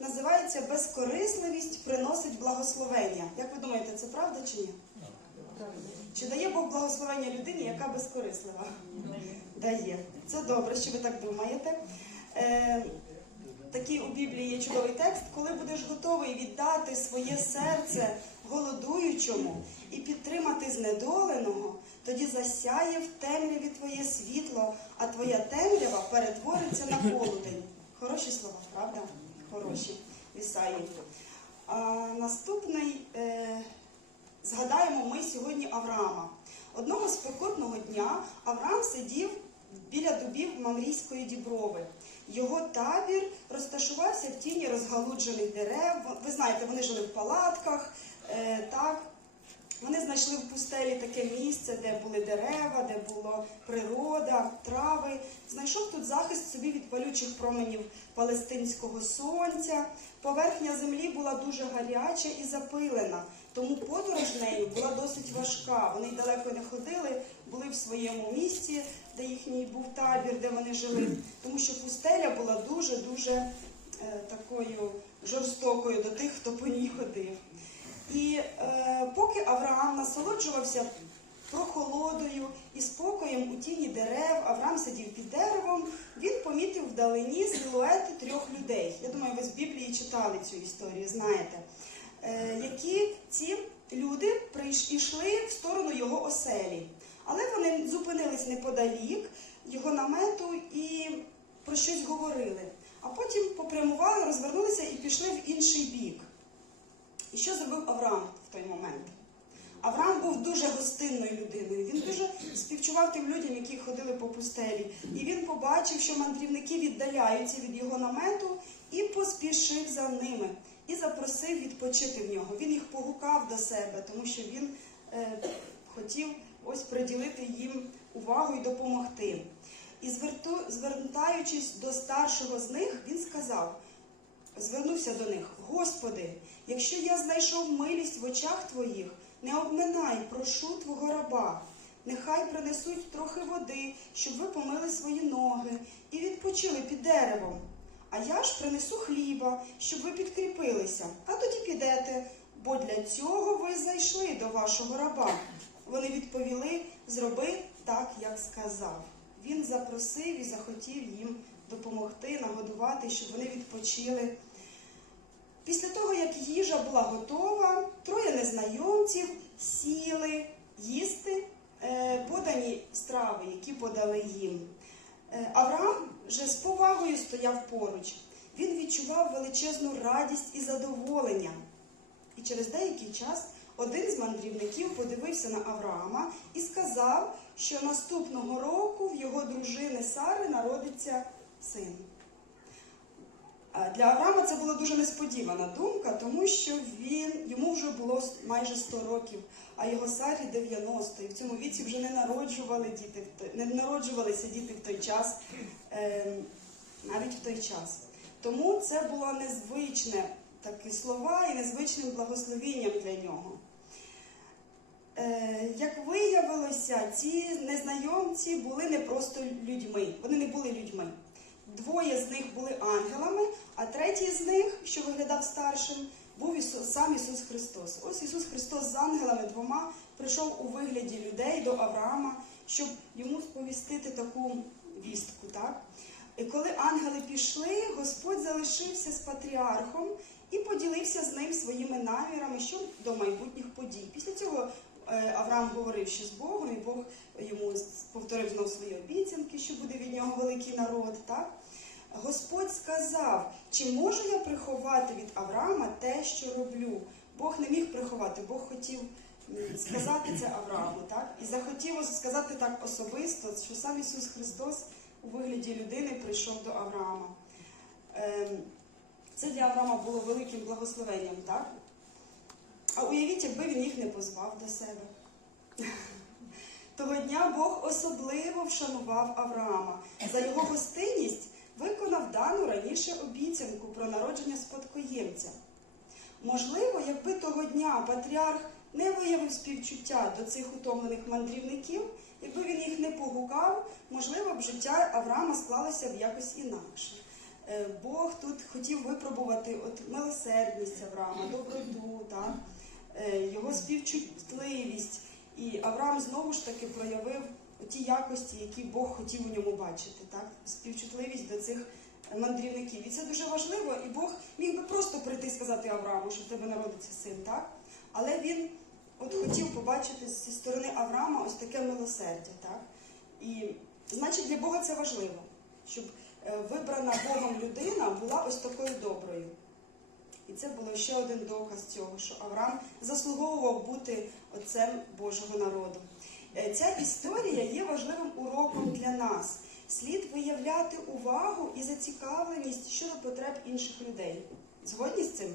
називається Безкорисливість приносить благословення. Як ви думаєте, це правда чи ні? Чи дає Бог благословення людині, яка безкорислива? Дає. Це добре, що ви так думаєте. Е, такий у Біблії є чудовий текст, коли будеш готовий віддати своє серце голодуючому і підтримати знедоленого, тоді засяє в темряві твоє світло, а твоя темрява перетвориться на полудень. Хороші слова, правда? Хороші в А, наступний е, згадаємо ми сьогодні Авраама. Одного спекотного дня Авраам сидів біля дубів Мамрійської діброви. Його табір розташувався в тіні розгалуджених дерев. Ви знаєте, вони жили в палатках. Е, так. Вони знайшли в пустелі таке місце, де були дерева, де була природа, трави. Знайшов тут захист собі від палючих променів палестинського сонця. Поверхня землі була дуже гаряча і запилена, тому подорож нею була досить важка. Вони далеко не ходили, були в своєму місці, де їхній був табір, де вони жили. Тому що пустеля була дуже-дуже е, такою жорстокою до тих, хто по ній ходив. І е, поки Авраам насолоджувався прохолодою і спокоєм у тіні дерев, Авраам сидів під деревом, він помітив вдалині силуети трьох людей. Я думаю, ви з Біблії читали цю історію, знаєте. Е, які ці люди прийш- йшли в сторону його оселі. Але вони зупинились неподалік його намету і про щось говорили. А потім попрямували, розвернулися і пішли в інший бік. І що зробив Авраам в той момент? Авраам був дуже гостинною людиною. Він дуже співчував тим людям, які ходили по пустелі. І він побачив, що мандрівники віддаляються від його намету, і поспішив за ними і запросив відпочити в нього. Він їх погукав до себе, тому що він е, хотів ось приділити їм увагу і допомогти. І зверту, звертаючись до старшого з них, він сказав: звернувся до них: Господи, якщо я знайшов милість в очах Твоїх, не обминай, прошу Твого раба. Нехай принесуть трохи води, щоб ви помили свої ноги і відпочили під деревом. А я ж принесу хліба, щоб ви підкріпилися, а тоді підете, бо для цього ви зайшли до вашого раба. Вони відповіли: зроби так, як сказав. Він запросив і захотів їм допомогти, нагодувати, щоб вони відпочили. Після того, як їжа була готова, троє незнайомців сіли їсти е, подані страви, які подали їм. Е, Авраам же з повагою стояв поруч. Він відчував величезну радість і задоволення. І через деякий час один з мандрівників подивився на Авраама і сказав, що наступного року в його дружини Сари народиться син. Для Авраама це була дуже несподівана думка, тому що він йому вже було майже 100 років, а його Сарі 90. І в цьому віці вже не народжували діти, не народжувалися діти в той час, е, навіть в той час. Тому це було незвичне такі слова і незвичним благословенням для нього. Е, Як виявилося, ці незнайомці були не просто людьми, вони не були людьми. Двоє з них були ангелами, а третій з них, що виглядав старшим, був сам Ісус Христос. Ось Ісус Христос з ангелами двома прийшов у вигляді людей до Авраама, щоб йому сповістити таку вістку. Так? І коли ангели пішли, Господь залишився з патріархом і поділився з ним своїми намірами щодо майбутніх подій. Після цього е, Авраам говорив ще з Богом, і Бог йому повторив знову свої обіцянки, що буде від нього великий народ. Так? Господь сказав, чи можу я приховати від Авраама те, що роблю? Бог не міг приховати, Бог хотів сказати це Аврааму, так? І захотів сказати так особисто, що сам Ісус Христос у вигляді людини прийшов до Авраама. Ем, Це для Авраама було великим благословенням, так? А уявіть, якби він їх не позвав до себе. Того дня Бог особливо вшанував Авраама. За його гостинність виконав дану раніше обіцянку про народження спадкоємця. Можливо, якби того дня патріарх не виявив співчуття до цих утомлених мандрівників, якби він їх не погукав, можливо б життя Авраама склалося б якось інакше. Е, Бог тут хотів випробувати от милосердність Авраама, доброту, так? е, його співчутливість. І Авраам знову ж таки проявив ті якості, які Бог хотів у ньому бачити, так? співчутливість до цих мандрівників. І це дуже важливо, і Бог міг би просто прийти і сказати Аврааму, що в тебе народиться син, так? Але він от хотів побачити зі сторони Авраама ось таке милосердя, так? І значить для Бога це важливо, щоб е, вибрана Богом людина була ось такою доброю. І це було ще один доказ цього, що Авраам заслуговував бути отцем Божого народу. Е, Ця історія є важливим уроком для нас. Слід виявляти увагу і зацікавленість щодо потреб інших людей. Згодні з цим?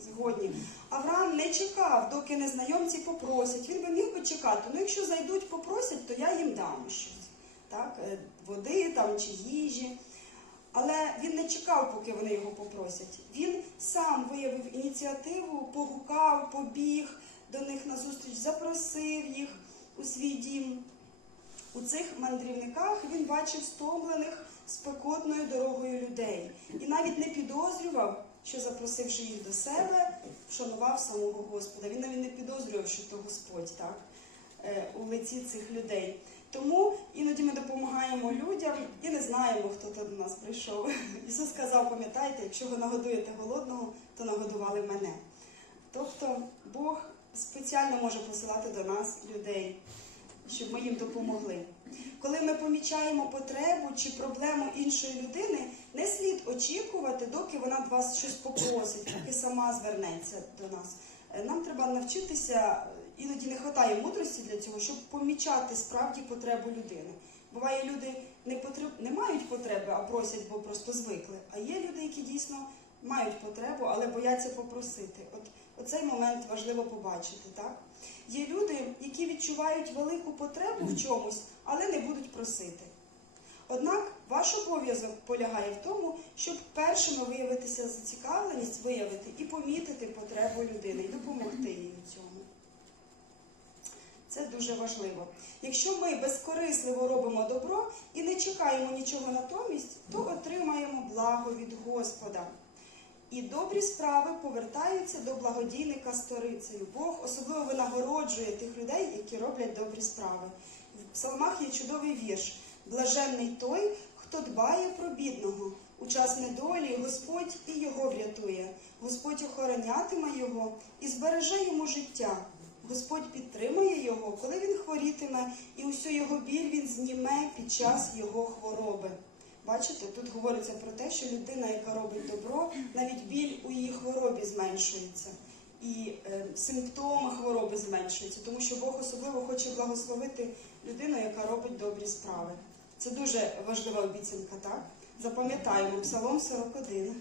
Згодні. Авраам не чекав, доки незнайомці попросять. Він би міг би чекати. Ну, якщо зайдуть, попросять, то я їм дам щось. Так? е, Води там чи їжі. Але він не чекав, поки вони його попросять. Він сам виявив ініціативу, погукав, побіг до них на зустріч, запросив їх у свій дім. У цих мандрівниках він бачив стомлених спекотною дорогою людей і навіть не підозрював, що запросивши їх до себе, вшанував самого Господа. Він навіть не підозрював, що то Господь так, е, у лиці цих людей. Тому іноді ми допомагаємо людям і не знаємо, хто то до нас прийшов. Ісус сказав, пам'ятайте, якщо ви нагодуєте голодного, то нагодували мене. Тобто Бог спеціально може посилати до нас людей, щоб ми їм допомогли. Коли ми помічаємо потребу чи проблему іншої людини, не слід очікувати, доки вона вас щось попросить, поки сама звернеться до нас. Е, Нам треба навчитися, іноді не вистачає мудрості для цього, щоб помічати справді потребу людини. Буває, люди не, потреб... не мають потреби, а просять, бо просто звикли. А є люди, які дійсно мають потребу, але бояться попросити. От оцей момент важливо побачити, так? Є люди, які відчувають велику потребу в чомусь, але не будуть просити. Однак ваш обов'язок полягає в тому, щоб першими виявитися зацікавленість, виявити і помітити потребу людини, і допомогти їй у цьому. Це дуже важливо. Якщо ми безкорисливо робимо добро і не чекаємо нічого натомість, то отримаємо благо від Господа. І добрі справи повертаються до благодійника сторицею. Бог особливо винагороджує тих людей, які роблять добрі справи. В псалмах є чудовий вірш: блаженний той, хто дбає про бідного. У час недолі Господь і його врятує. Господь охоронятиме його і збереже йому життя. Господь підтримає його, коли він хворітиме, і усю його біль він зніме під час його хвороби. Бачите, тут говориться про те, що людина, яка робить навіть біль у її хворобі зменшується. І е, симптоми хвороби зменшуються, тому що Бог особливо хоче благословити людину, яка робить добрі справи. Це дуже важлива обіцянка, так? Запам'ятаємо Псалом 41.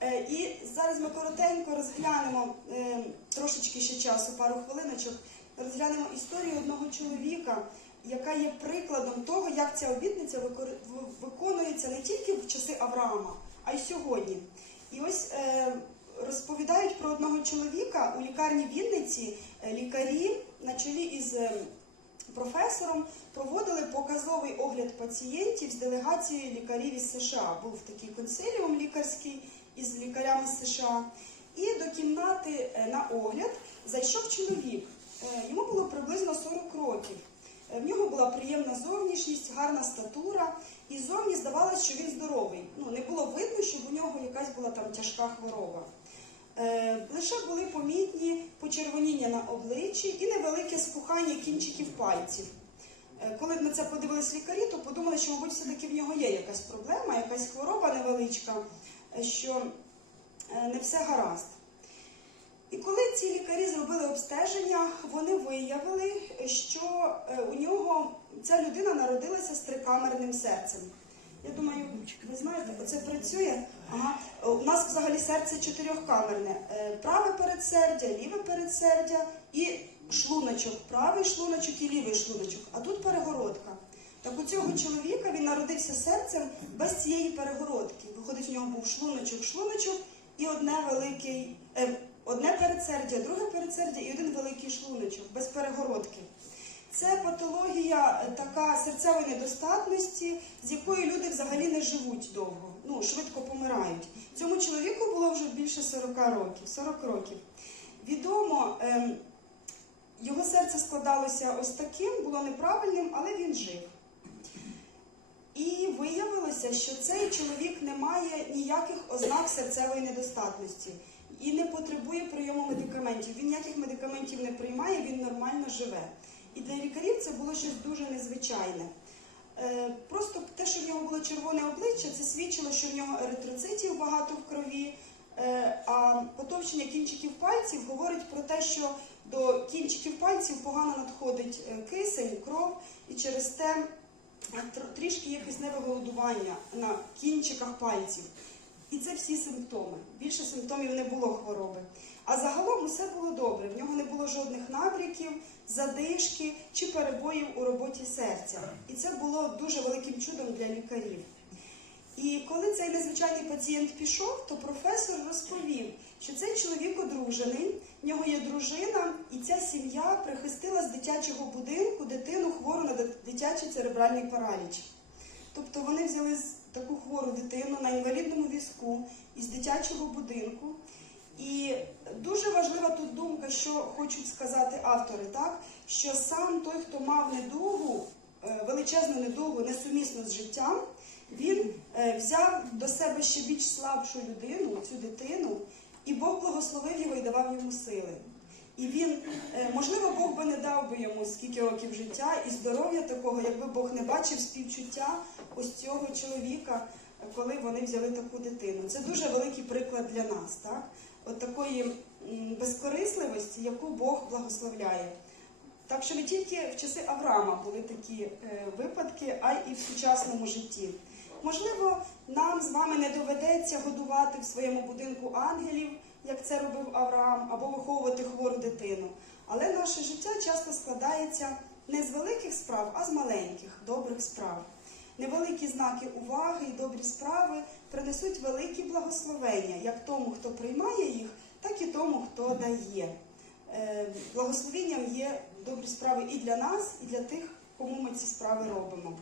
Е, І зараз ми коротенько розглянемо е, трошечки ще часу, пару хвилиночок. Розглянемо історію одного чоловіка, яка є прикладом того, як ця обітниця виконується не тільки в часи Авраама, а й сьогодні. І ось е, розповідають про одного чоловіка у лікарні Вінниці. е, Лікарі на чолі із е, професором проводили показовий огляд пацієнтів з делегацією лікарів із США. Був такий консиліум лікарський із лікарями США. І до кімнати е, на огляд зайшов чоловік. Йому було приблизно 40 років. Е, В нього була приємна зовнішність, гарна статура, і зовні здавалося, що він здоровий. Ну, не було видно, щоб у нього якась була там тяжка хвороба. Е, лише були помітні почервоніння на обличчі і невелике спухання кінчиків пальців. Е, коли на це подивились лікарі, то подумали, що, мабуть, все-таки в нього є якась проблема, якась хвороба невеличка, що не все гаразд. І коли ці лікарі зробили обстеження, вони виявили, що е, у нього ця людина народилася з трикамерним серцем. Я думаю, ви знаєте, оце працює. Ага. У нас взагалі серце чотирьохкамерне. Е, Праве передсердя, ліве передсердя і шлуночок, правий шлуночок і лівий шлуночок. А тут перегородка. Так у цього чоловіка він народився серцем без цієї перегородки. Виходить, у нього був шлуночок, шлуночок і одне великий, е, одне передсердя, друге передсердя і один великий шлуночок без перегородки. Це патологія е, така серцевої недостатності, з якою люди взагалі не живуть довго, ну швидко помирають. Цьому чоловіку було вже більше 40 років. 40 років. Відомо, ем, його серце складалося ось таким, було неправильним, але він жив. І виявилося, що цей чоловік не має ніяких ознак серцевої недостатності і не потребує прийому медикаментів. Він ніяких медикаментів не приймає, він нормально живе. І для лікарів це було щось дуже незвичайне. Е, Просто те, що в нього було червоне обличчя, це свідчило, що в нього еритроцитів багато в крові. Е, А потовщення кінчиків пальців говорить про те, що до кінчиків пальців погано надходить е, кисень, кров, і через те трішки є кисневе голодування на кінчиках пальців. І це всі симптоми. Більше симптомів не було хвороби. А загалом усе було добре. В нього не було жодних набряків, задишки чи перебоїв у роботі серця. І це було дуже великим чудом для лікарів. І коли цей незвичайний пацієнт пішов, то професор розповів, що цей чоловік одружений, в нього є дружина, і ця сім'я прихистила з дитячого будинку дитину хвору на дитячий церебральний параліч. Тобто вони взяли з- таку хвору дитину на інвалідному візку із дитячого будинку. І дуже важлива тут думка, що хочуть сказати автори, так що сам той, хто мав недугу, е, величезну недугу, несумісну з життям, він е, взяв до себе ще більш слабшу людину, цю дитину, і Бог благословив його і давав йому сили. І він, е, можливо, Бог би не дав би йому скільки років життя і здоров'я такого, якби Бог не бачив співчуття ось цього чоловіка, коли вони взяли таку дитину. Це дуже великий приклад для нас, так? От такої безкорисливості, яку Бог благословляє. Так що не тільки в часи Авраама були такі е, випадки, а й в сучасному житті. Можливо, нам з вами не доведеться годувати в своєму будинку ангелів, як це робив Авраам, або виховувати хвору дитину. Але наше життя часто складається не з великих справ, а з маленьких, добрих справ. Невеликі знаки уваги і добрі справи принесуть великі благословення як тому, хто приймає їх, так і тому, хто дає. Е, Благословенням є добрі справи і для нас, і для тих, кому ми ці справи робимо.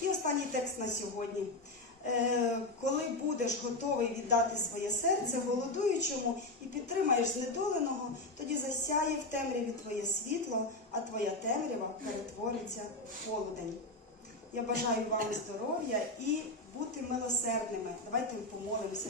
І останній текст на сьогодні. Е, Коли будеш готовий віддати своє серце голодуючому і підтримаєш знедоленого, тоді засяє в темряві твоє світло, а твоя темрява перетвориться в полудень. Я бажаю вам здоров'я і бути милосердними. Давайте помолимося.